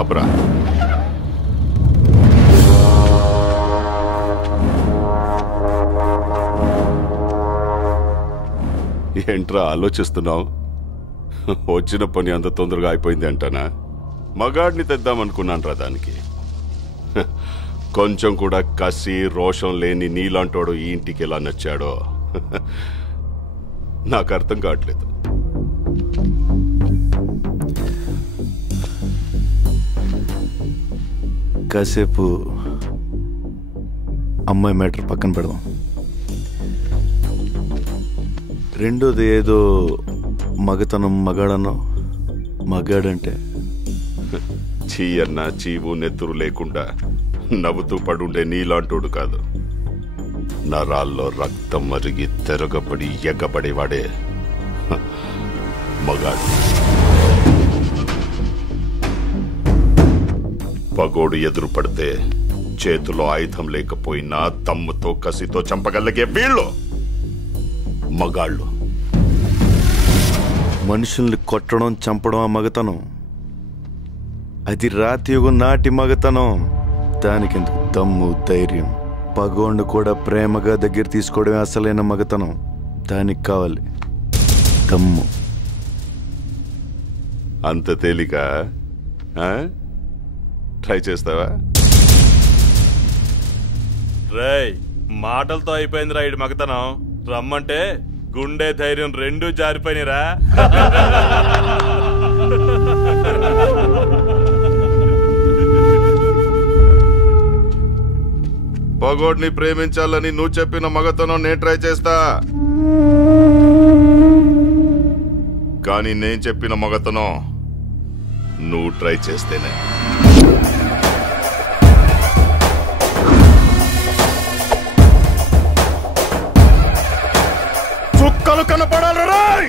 ఆబ్రా. ఏంట్రా ఆలోచిస్తున్నావు? వచ్చిన పని అంత తొందరగా అయిపోయింది అంటానా? మగాడిని తెద్దామనుకున్నాను రా దానికి. కొంచెం కూడా కసి రోషం లేని నీలాంటోడు ఈ ఇంటికి ఎలా నచ్చాడో నాకు అర్థం కావట్లేదు. కాసేపు అమ్మాయి మ్యాటర్ పక్కన పెడదాం. రెండోది ఏదో మగతనం మగాడనో. మగాడంటే చీ అన్నా చీవు నెత్తురు లేకుండా నవ్వుతూ పడుండే నీలాంటోడు కాదు. నరాల్లో రక్తం మరిగి తెరగబడి ఎగ్గబడేవాడే మగాడు. పగోడు ఎదురు పడితే చేతిలో ఆయుధం లేకపోయినా దమ్ముతో కసితో చంపగలిగే వీళ్ళు మగాళ్ళు. మనుషుల్ని కొట్టడం చంపడం ఆ మగతనం. అది రాతియుగం నాటి మగతనం. దానికెందుకు దమ్ము ధైర్యం? పగోండు కూడా ప్రేమగా దగ్గర తీసుకోవడమే అసలైన మగతనం. దానికి కావాలి దమ్ము. అంత తేలిక? ట్రై చేస్తావా? రేయ్, మాటలతో అయిపోయింది రా ఇటు మగతనం. రమ్మంటే గుండె ధైర్యం రెండూ జారిపోయినరా. పగోడ్ని ప్రేమించాలని నువ్వు చెప్పిన మగతనం నేను ట్రై చేస్తా. కానీ నేను చెప్పిన మగతనం నువ్వు ట్రై చేస్తేనే. చుక్కలు కనపడాలి రాయ్.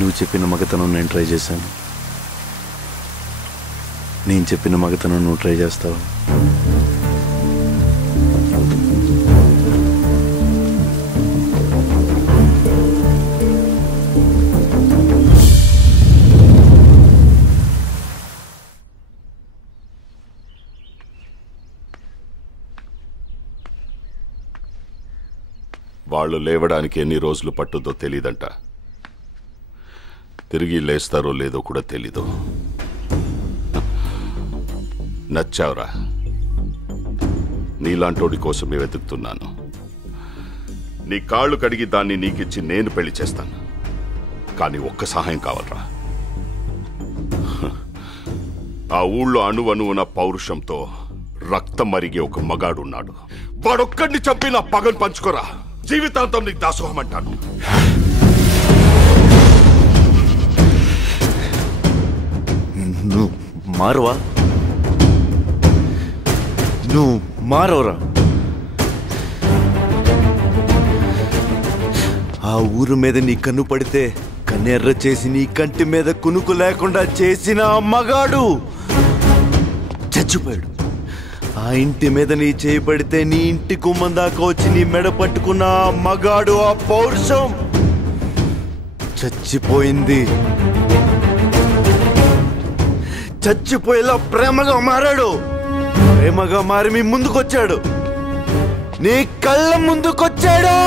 నువ్వు చెప్పిన మగతనం నేను ట్రై చేశాను. నేను చెప్పిన మగతనం నువ్వు ట్రై చేస్తావు. వాళ్ళు లేవడానికి ఎన్ని రోజులు పట్టుద్దో తెలీదంట. తిరిగి లేస్తారో లేదో కూడా తెలీదు. నచ్చావురా. నీలాంటోడి కోసమే వెతుకుతున్నాను. నీ కాళ్ళు కడిగి దాన్ని నీకిచ్చి నేను పెళ్లి చేస్తాను. కానీ ఒక్క సహాయం కావాలరా. ఆ ఊళ్ళో అణువణువున పౌరుషంతో రక్తం మరిగే ఒక మగాడున్నాడు. వాడొక్కడిని చంపి నా పగను పంచుకోరా. జీవితాంతం నీకు దాసోహం అంటాను. నువ్వు మారవా? నువ్వు మారవరా? ఆ ఊరు మీద నీ కన్ను పడితే కన్నెర్ర చేసి నీ కంటి మీద కునుకు లేకుండా చేసిన ఆ మగాడు చచ్చిపోయాడు. ఆ ఇంటి మీద నీ చేయి పడితే నీ ఇంటి గుమ్మం దాకా వచ్చి నీ మెడ పట్టుకున్న ఆ మగాడు, ఆ పౌరుషం చచ్చిపోయింది. చచ్చిపోయేలా ప్రేమగా మారాడు. ప్రేమగా మారి మీ ముందుకొచ్చాడు, నీ కళ్ళ ముందుకొచ్చాడు.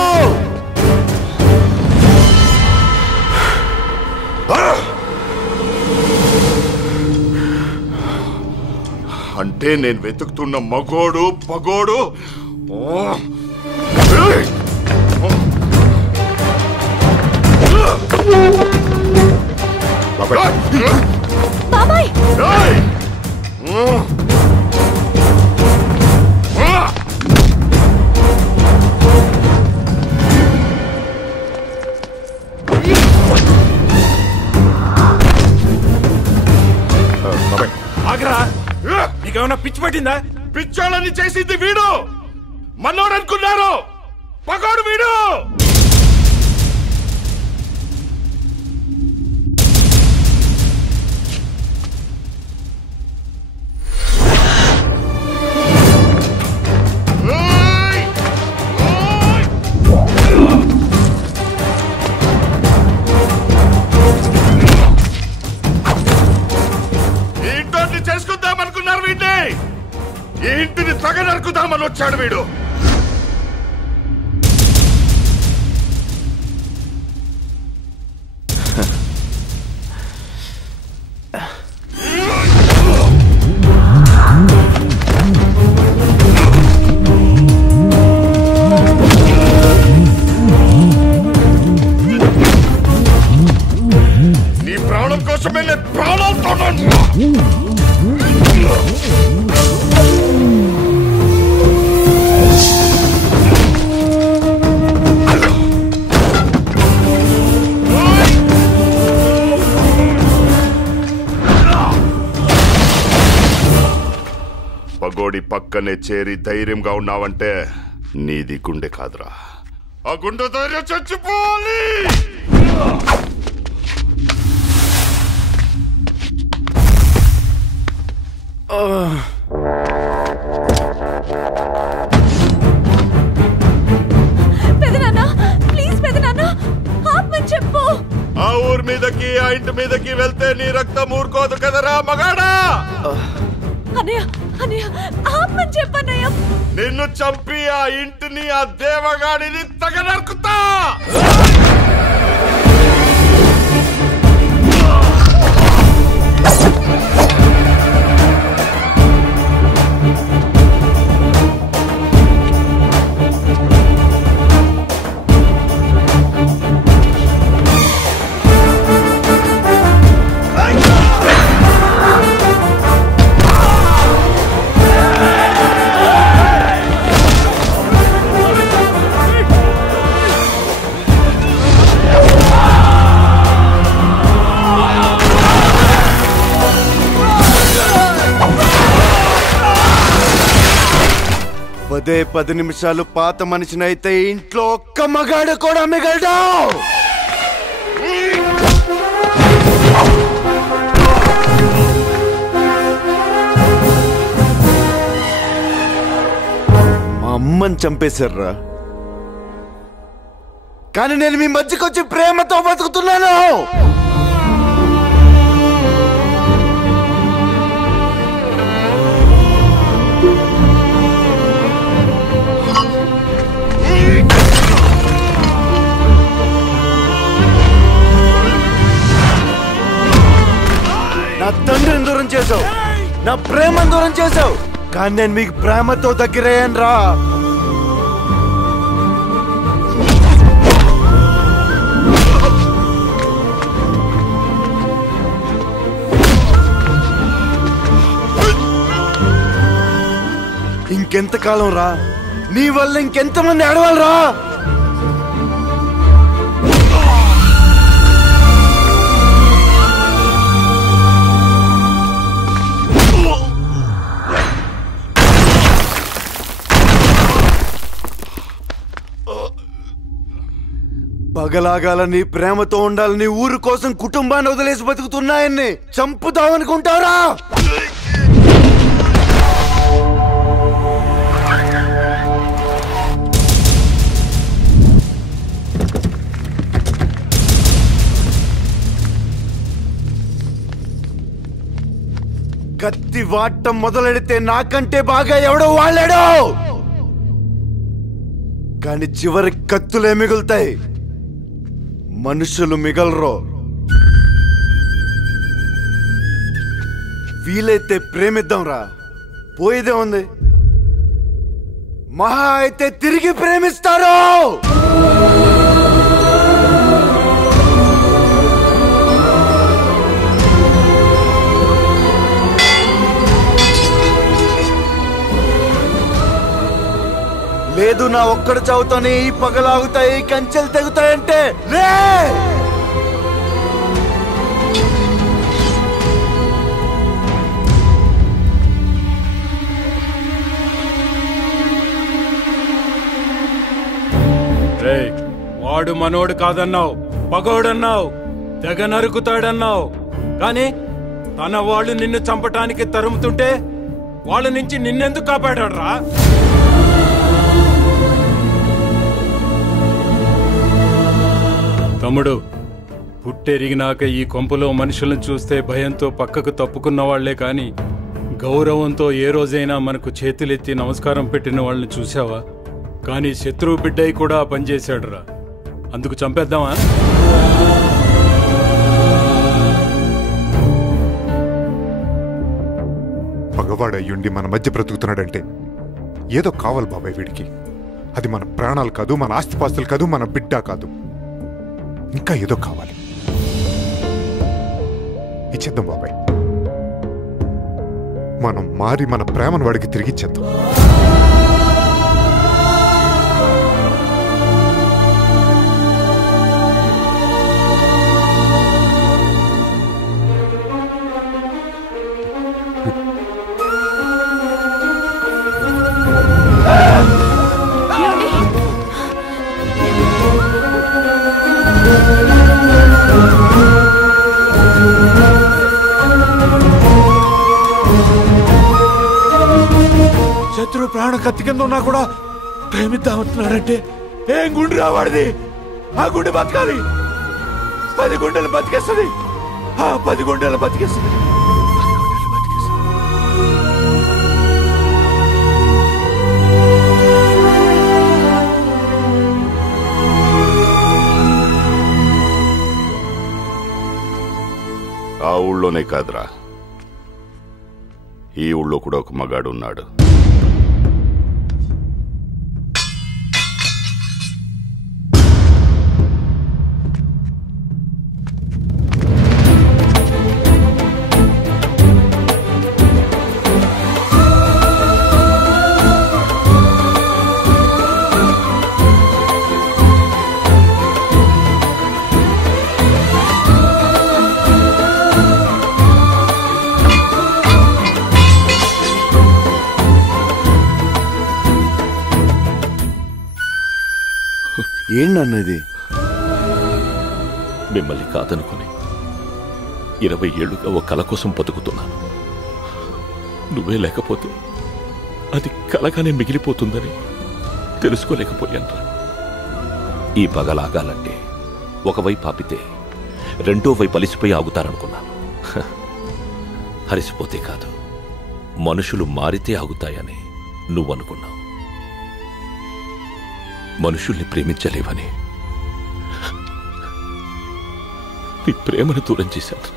అంటే నేను వెతుకుతున్న మగోడు పగోడు బాబాయ్ ఆగరా, నీకేమన్నా పిచ్చి పట్టిందా? పిచ్చోళ్ళని చేసింది వీడు. మనోడు అనుకున్నారు, పగోడు వీడు. చేసుకుందామనుకున్నారు వీడిని. ఈ ఇంటిని తగ నరుకుదామని వచ్చాడు వీడు. నీ ప్రాణం కోసమే నేను ప్రాణాలతో పగోడి పక్కనే చేరి ధైర్యంగా ఉన్నావంటే నీది గుండె కాదురా, ఆ గుండె ధైర్యం చచ్చిపోవాలి. చెప్పు. ఆ ఊరి మీదకి ఆ ఇంటి మీదకి వెళ్తే నీ రక్తం ఊరుకోదు కదరా మగాడా. చెప్పన్నయ్య, నిన్ను చంపి ఆ ఇంటిని ఆ దేవగాడిని తగ నరుకుతా. పదే 10 నిమిషాలు పాత మనిషినైతే ఇంట్లో ఒక్క మగాడు కూడా మిగలడు. మా అమ్మని చంపేశారా, కానీ నేను మీ మధ్యకొచ్చి ప్రేమతో బతుకుతున్నాను. నా తండ్రిని దూరం చేసావు, నా ప్రేమను దూరం చేసావు, కానీ నేను మీకు ప్రేమతో దగ్గరయ్యాను రా. ఇంకెంతకాలం రా, నీ వల్ల ఇంకెంతమంది ఆడవాళ్ళరా? పగలాగాలని ప్రేమతో ఉండాలని ఊరు కోసం కుటుంబాన్ని వదిలేసి బతుకుతున్నాయన్ని చంపుతామనుకుంటారా? కత్తి వాటం మొదలెడితే నాకంటే బాగా ఎవడో వాళ్ళాడో, కానీ చివరి కత్తులే మిగులుతాయి, మనుషులు మిగలరు. వీలైతే ప్రేమిద్దాంరా, పోయేదే ఉంది. మహా అయితే తిరిగి ప్రేమిస్తారు. లేదు నా ఒక్కడు చావుతానే ఈ పగలాగుతాయి, కంచెలు తెగుతాయంటే లే. వాడు మనోడు కాదన్నావు, పగోడన్నావు, తెగ నరుకుతాడన్నావు, కానీ తన వాళ్ళు నిన్ను చంపటానికి తరుముతుంటే వాళ్ళ నుంచి నిన్నెందుకు కాపాడాడురా? తమ్ముడు, పుట్టెరిగినాక ఈ కొంపలో మనుషులను చూస్తే భయంతో పక్కకు తప్పుకున్న వాళ్లే కాని గౌరవంతో ఏ రోజైనా మనకు చేతులెత్తి నమస్కారం పెట్టిన వాళ్ళని చూసావా? కానీ శత్రువు బిడ్డయి కూడా పనిచేశాడురా. అందుకు చంపేద్దామా? పగవాడయ్యుండి మన మధ్య బ్రతుకుతున్నాడంటే ఏదో కావాలి బాబాయ్ వీడికి. అది మన ప్రాణాలు కాదు, మన ఆస్తిపాస్తులు కాదు, మన బిడ్డ కాదు, ఇంకా ఏదో కావాలి. ఇచ్చేద్దాం బాబాయ్, మనం మారి మన ప్రేమను వాడికి తిరిగిచ్చేద్దాం. శత్రు ప్రాణ కత్తి కింద ఉన్నా కూడా ప్రేమిద్దామంటున్నాడంటే ఏం గుండె రావాడిది? ఆ గుండె బతకాలి, 10 గుండెలు బతికేస్తుంది, 10 గుండెలు బతికేస్తుంది. ఆ ఊళ్ళోనే కాదురా, ఈ ఊళ్ళో కూడా ఒక మగాడు ఉన్నాడు. ఏంటన్నది? మిమ్మల్ని కాదనుకుని 20 ఏళ్లుగా ఒక కల కోసం బతుకుతున్నాను. నువ్వే లేకపోతే అది కలగానే మిగిలిపోతుందని తెలుసుకోలేకపోయాను. ఈ పగలాగాలంటే ఒకవైపు ఆపితే రెండో వైపు అలిసిపోయి ఆగుతారనుకున్నాను. అలిసిపోతే కాదు, మనుషులు మారితే ఆగుతాయని నువ్వనుకున్నావు. మనుషుల్ని ప్రేమించలేవని నీ ప్రేమను దూరం చేశాను.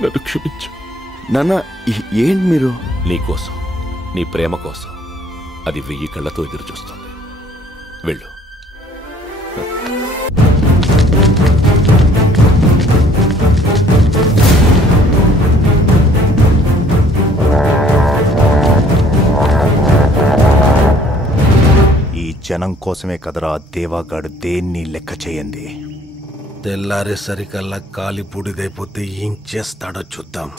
నన్ను క్షమించు. నాన్న, ఏంటి మీరు? నీకోసం, నీ ప్రేమ కోసం అది 1000 కళ్ళతో ఎదురు చూస్తుంది. వెళ్ళు. జనం కోసమే కదరా దేవాగాడు దేన్ని లెక్క చేయండి. తెల్లారేసరికల్లా కాలి బూడిదైపోతే ఏం చేస్తాడో చూద్దాం.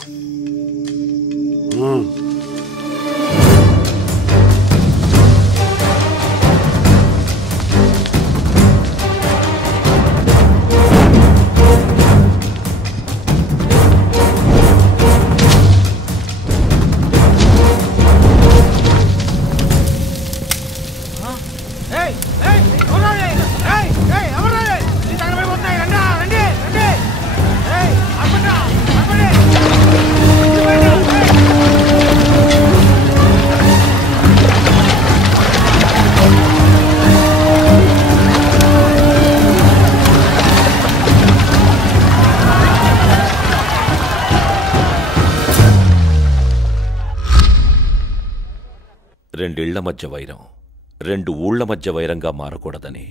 రెండిళ్ల మధ్య వైరం 2 ఊళ్ల మధ్య వైరంగా మారకూడదని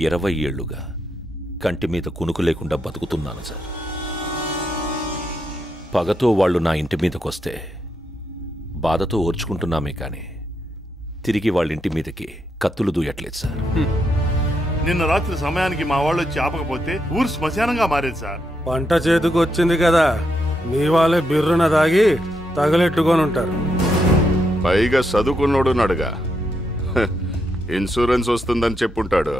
20 ఏళ్లుగా కంటి మీద కునుకు లేకుండా బతుకుతున్నాను సార్. పగతో వాళ్ళు నా ఇంటి మీదకొస్తే బాధతో ఓర్చుకుంటున్నామే కానీ తిరిగి వాళ్ళింటి మీదకి కత్తులు దూయట్లేదు సార్. నిన్న రాత్రి సమయానికి మా వాళ్ళు వచ్చి ఆపకపోతే ఊరు శ్మశానంగా మారేది సార్. పంట చేతికి వచ్చింది కదా, నీ వాళ్ళే బిర్రున దాగి తగలెట్టుకొని ఉంటారు. పైగా చదువుకున్నోడు నడుగా ఇన్సూరెన్స్ వస్తుందని చెప్పుంటాడు.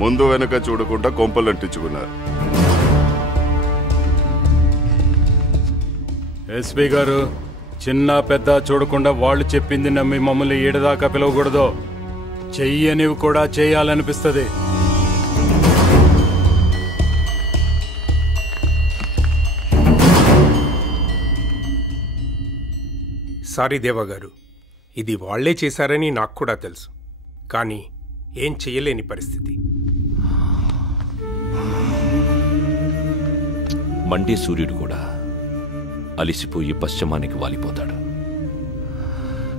ముందు వెనక చూడకుండా కొంపలు అంటించుకున్నారు. ఎస్పీ గారు, చిన్న పెద్ద చూడకుండా వాళ్ళు చెప్పింది నమ్మి మమ్మల్ని ఏడదాకా పిలవకూడదు. చెయ్యనివి కూడా చేయాలనిపిస్తుంది. సారీ దేవగారు, ఇది వాళ్లే చేశారని నాకు కూడా తెలుసు, కానీ ఏం చెయ్యలేని పరిస్థితి. మండే సూర్యుడు కూడా అలిసిపోయి పశ్చిమానికి వాలిపోతాడు.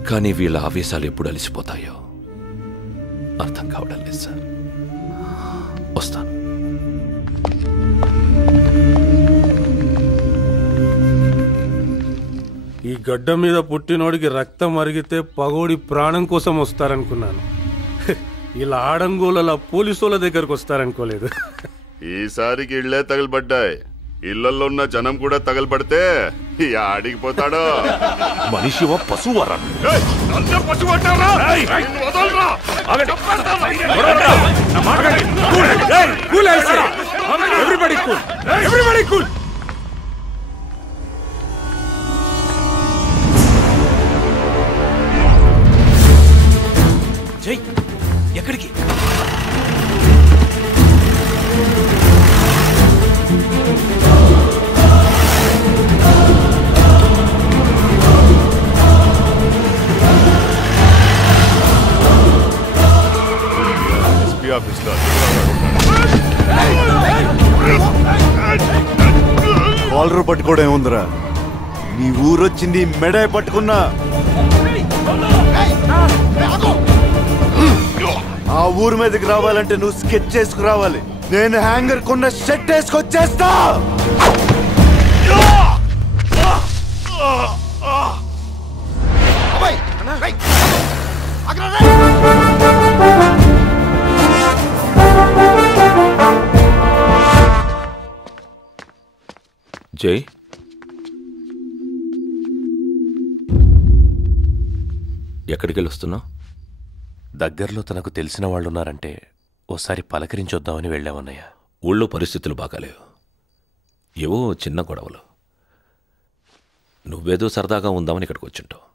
కానీ వీళ్ళ ఆవేశాలు ఎప్పుడు అలిసిపోతాయో అర్థం కావడం లేదు సార్. వస్తాను. ఈ గడ్డ మీద పుట్టినోడికి రక్తం మరిగితే పగోడి ప్రాణం కోసం వస్తారనుకున్నాను. ఇలా ఆడంగోల పోలీసుల దగ్గరకు వస్తారనుకోలేదు. ఈసారికి ఇళ్లే తగలబడ్డాయి. ఇళ్లలో ఉన్న జనం కూడా తగలబడితే ఆడికి పోతాడు. మనిషి పశువరా? ఎక్కడికి? ఎస్పీ ఆఫీస్లో కాలర్ పట్టుకోవడం ఏముందిరా? నీ ఊరొచ్చింది మెడే పట్టుకున్నా. ఆ ఊరు మీదకి రావాలంటే నువ్వు స్కెచ్ చేసుకు రావాలి. నేను హ్యాంగర్ కొన్న షర్ట్ వేసుకొచ్చేస్తా. జై, ఎక్కడికి వెళ్ళొస్తున్నావు? దగ్గరలో తనకు తెలిసిన వాళ్ళున్నారంటే ఓసారి పలకరించొద్దామని వెళ్ళామన్నయ్య. ఊళ్ళో పరిస్థితులు బాగాలేవు. ఏవో చిన్న గొడవలు. నువ్వేదో సరదాగా ఉందామని ఇక్కడికి వచ్చుంటావు.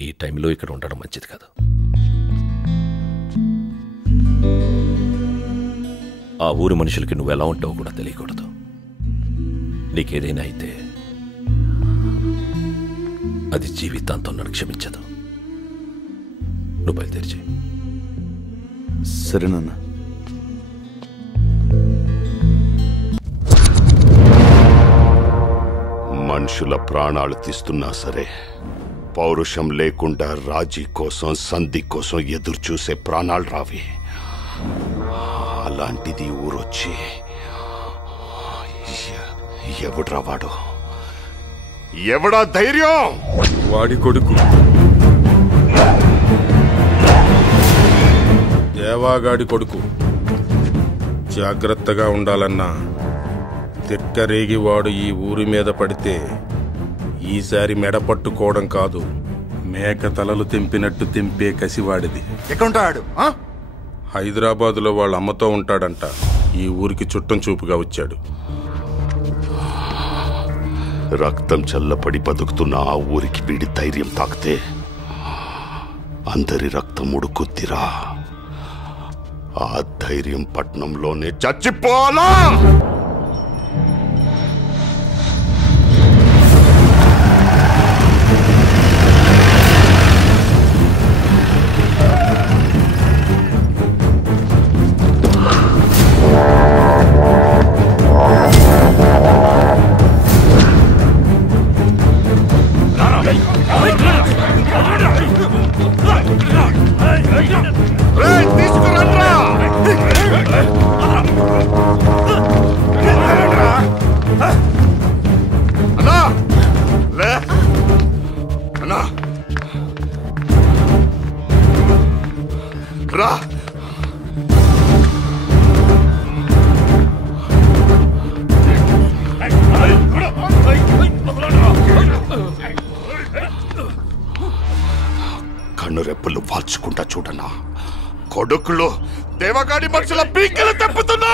ఈ టైంలో ఇక్కడ ఉండడం మంచిది కాదు. ఆ ఊరి మనుషులకి నువ్వెలా ఉంటావో కూడా తెలియకూడదు. నీకేదైనా అయితే అది జీవితాంతం నన్ను క్షమించదు. నువ్వు బయలుదేరి. సరేనన్నా. మనుషుల ప్రాణాలు తీస్తున్నా సరే పౌరుషం లేకుండా రాజీ కోసం సంధి కోసం ఎదురు చూసే ప్రాణాలు రావి. అలాంటిది ఊరొచ్చి ఎవడ్రా వాడు? ఎవడా ధైర్యం? వాడి కొడుకు దేవాగాడి కొడుకు. జాగ్రత్తగా ఉండాలన్నా. తిక్కరేగి వాడు ఈ ఊరి మీద పడితే ఈసారి మెడ పట్టుకోవడం కాదు, మేక తలలు తెంపినట్టు తెంపే కసివాడిది. ఎక్కడుంటాడు? హైదరాబాదులో వాళ్ళ అమ్మతో ఉంటాడంట. ఈ ఊరికి చుట్టం చూపుగా వచ్చాడు. రక్తం చల్లపడి బతుకుతున్న ఆ ఊరికి వీడి ధైర్యం తాకితే అందరి రక్తం ఉడుకుద్దిరా. ఆ ధైర్యం పట్నంలోనే చచ్చిపోలా. కన్నురెప్పలు వాల్చుకుంటా చూడనా, కొడుకులు దేవగాడి మనుషుల పీకలు తెప్పుతున్నా.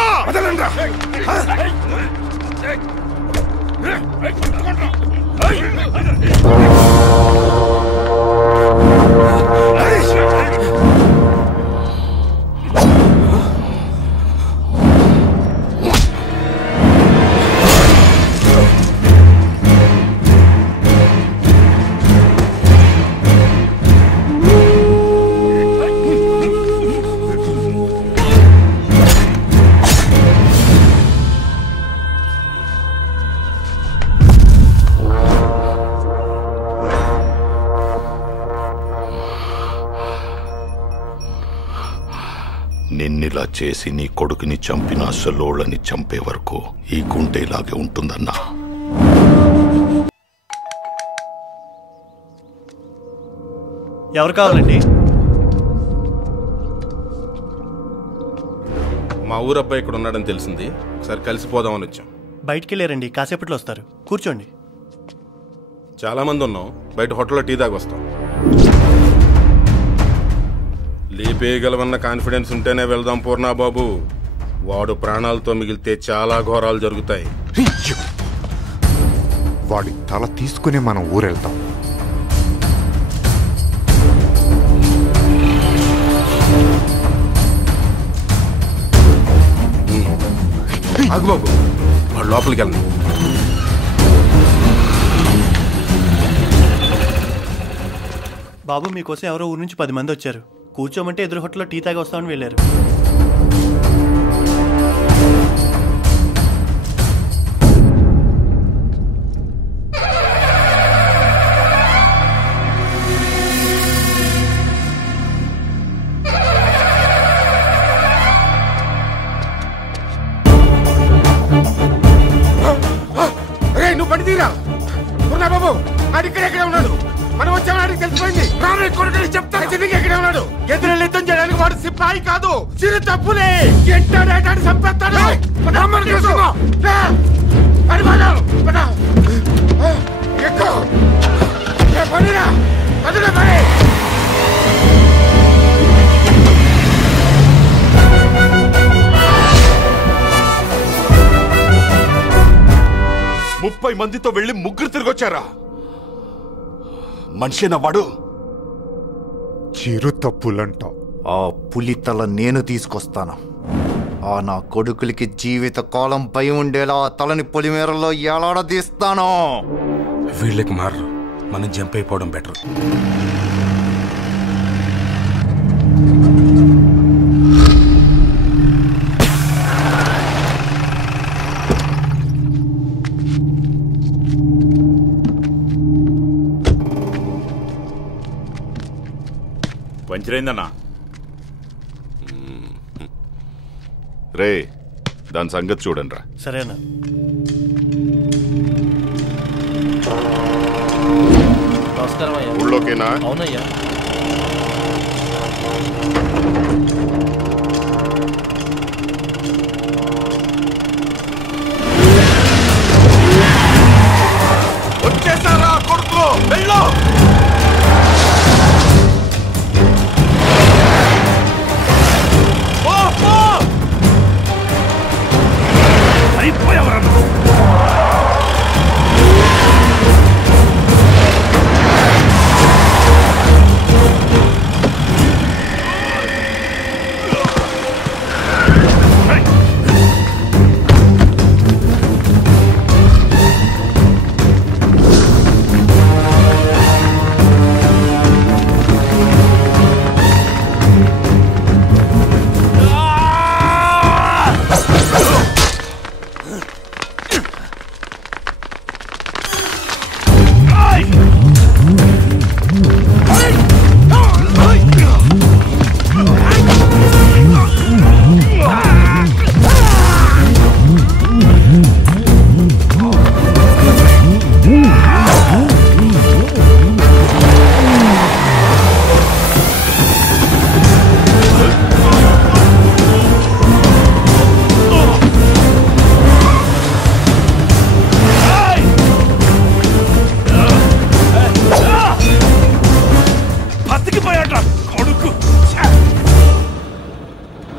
నిన్నిలా చేసి నీ కొడుకుని చంపిన అసలోళ్ళని చంపే వరకు ఈ గుండె ఇలాగే ఉంటుందన్నా. ఎవరు కావాలండి? మా ఊరబ్బాయి ఇక్కడ ఉన్నాడని తెలిసింది, ఒకసారి కలిసిపోదామని వచ్చాం. బయటికి వెళ్ళారండి, కాసేపట్లో వస్తారు. కూర్చోండి. చాలా మంది ఉన్నాం, బయట హోటల్లో టీ తాగి వస్తాం. లేపేయగలవన్న కాన్ఫిడెన్స్ ఉంటేనే వెళ్దాం పూర్ణాబాబు. వాడు ప్రాణాలతో మిగిలితే చాలా ఘోరాలు జరుగుతాయి. వాడి తల తీసుకుని మనం ఊరెళ్తాం. బాబు వాడు లోపలికి వెళ్ళండి. బాబు మీకోసం ఎవరో ఊరి నుంచి 10 మంది వచ్చారు. కూర్చోమంటే ఎదురు హోటల్లో టీ తాగి వస్తామని వెళ్ళారు. నువ్వు పడి తీరా బాబు. అడిక్కడెక్కడ ఉన్నాడు? మనం వచ్చామని తెలిసిపోయింది. కొడుకుని చెప్తాను ఎక్కడే ఉన్నాడు. ఎదురు యుద్ధం చేయడానికి వాడు సిపాయి కాదు, చిరు తప్పులే. ఎంటాడు చంపేస్తాడు. ముప్పై మందితో వెళ్ళి 3 తిరిగొచ్చారా? మనిషిన వాడు? చిరు తప్పులంట. ఆ పులితల నేను తీసుకొస్తాను. ఆ నా కొడుకులకి జీవిత కాలం భయం ఉండేలా ఆ తలని పొలిమేరలో ఎలాడదీస్తాను. వీళ్ళకి మారు, మనం జంప్ అయిపోవడం బెటర్. పంచరైందన్నా. రే దాని సంగతి చూడండి రా. సరేనా? నమస్కారం అయ్యా. ఊళ్ళోకేనా? అవునయ్యా. వచ్చేసారా కొడుకు? వెళ్ళు.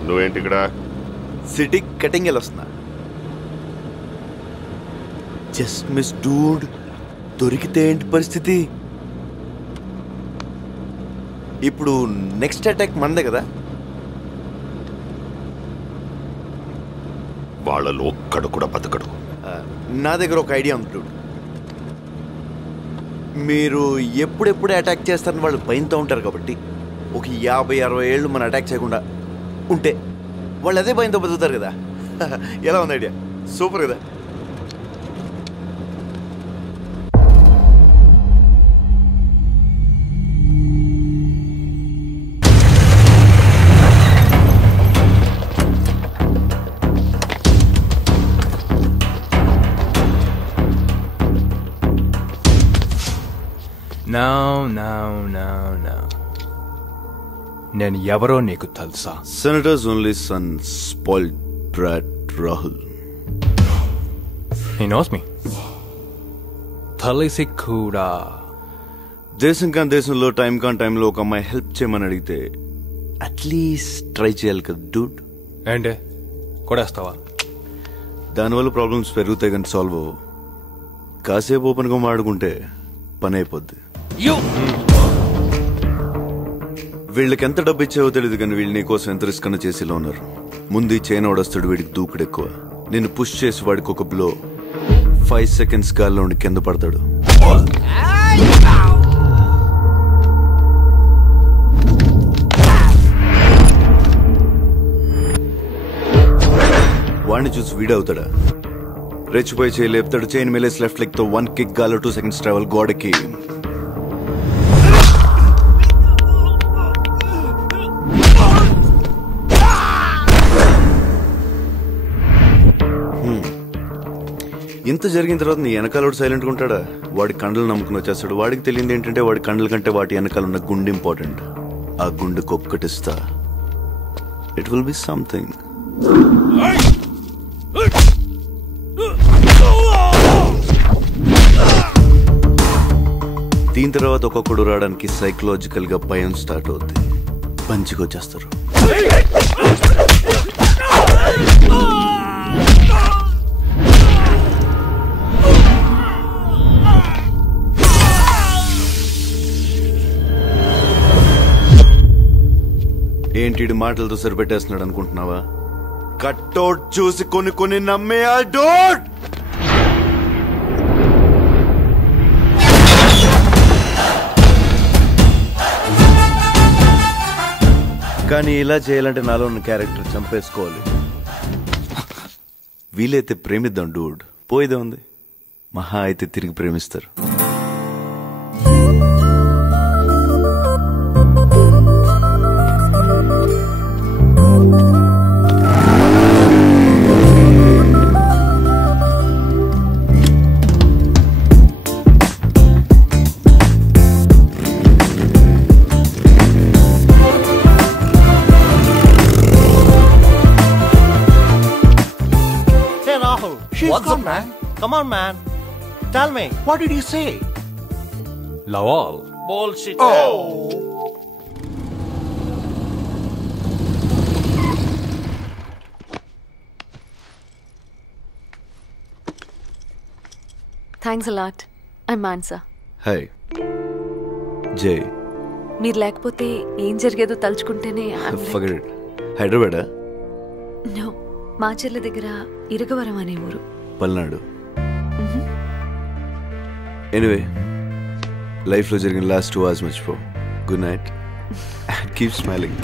నువ్వేంటి ఇక్కడ? సిటీ కటింగ్ వెళ్ళొస్తున్నా. Just miss dude. దొరికితే ఏంటి పరిస్థితి? ఇప్పుడు నెక్స్ట్ అటాక్ మనదే కదా. వాళ్ళలో ఒక్కడు కూడా బతకడు. నా దగ్గర ఒక ఐడియా ఉంది. మీరు ఎప్పుడెప్పుడే అటాక్ చేస్తారని వాళ్ళు భయంతో ఉంటారు కాబట్టి ఒక 50-60 ఏళ్ళు మనం అటాక్ చేయకుండా ఉంటే వాళ్ళు అదే భయంతో బతుకుతారు కదా. ఎలా ఉంది ఐడియా? సూపర్ కదా. నేను ఎవరో నీకు తెలుసా? Senators only sun spoiled brought Rahul. He knows me. తెలిసి కూడా దేశం కాని దేశంలో టైం కాని టైంలో ఒక అమ్మాయి హెల్ప్ చేయమని అడిగితే అట్లీస్ట్ ట్రై చేయాలి కదా డూడ్. ఏంటే కొడేస్తావా? దానివల్ల ప్రాబ్లమ్స్ పెరుగుతాయి కానీ సాల్వ్ అవ్వవు. కాసేపు ఓపెన్గా మాడుకుంటే పని అయిపోద్ది. వీళ్ళకి ఎంత డబ్బు ఇచ్చావో తెలియదు కానీ వీళ్ళు నీకోసం ఎంత రిస్క్ అన్న చేసేలా ఉన్నారు. ముందు ఈ చైన్ ఓడొస్తాడు, వీడికి దూకుడు ఎక్కువ. నిన్ను పుష్ చేసి వాడికి ఒక బ్లో 5 seconds గాల్లో ఉండి కింద పడతాడు. వాడిని చూసి వీడవుతాడా? రెచ్చిపోయి చేయి లేపుతాడు. చైన్ మేలేసి లెఫ్ట్ లెగ్ తో 1 kick గాల్లో 2 seconds ట్రావెల్ గోడకి. ఇంత జరిగిన తర్వాత నీ వెనకాల సైలెంట్గా ఉంటాడా? వాడి కండలు నమ్ముకుని వచ్చేస్తాడు. వాడికి తెలియదు ఏంటంటే వాడి కండల కంటే వాటి వెనకాల ఉన్న గుండె ఇంపార్టెంట్. ఆ గుండెకు ఒక్కటిస్తా, ఇట్ విల్ బి సంథింగ్. దీని తర్వాత ఒక్కొక్కడు రావడానికి సైకలాజికల్ గా భయం స్టార్ట్ అవుద్ది. పంచికి వచ్చేస్తారు. ఏంటి మాటలతో సరిపెట్టేస్తున్నాడు అనుకుంటున్నావా? కట్అవుట్ చూసి కొన్ని నమ్మే ఆ డోట్. కానీ ఇలా చేయాలంటే నాలో ఉన్న క్యారెక్టర్ చంపేసుకోవాలి. వీలైతే ప్రేమిద్దాం డూడ్, పోయిదే ఉంది. మహా అయితే తిరిగి ప్రేమిస్తారు. What's up, man? Come on, man. Tell me, what did you say? Lawal. Bullshit. Oh. Thanks a lot. I'm Mansa. Hi. Jay. మీరు లేకపోతే ఏం జరిగేదో తలుచుకుంటేనే Forget it. హైదరాబాదా? నో, మాచర్ల దగ్గర ఇరగవరం అనే ఊరు. పల్నాడు. ఎనీవే, లైఫ్లో జరిగిన లాస్ట్ 2 hours మర్చిపో. Good night. Keep smiling.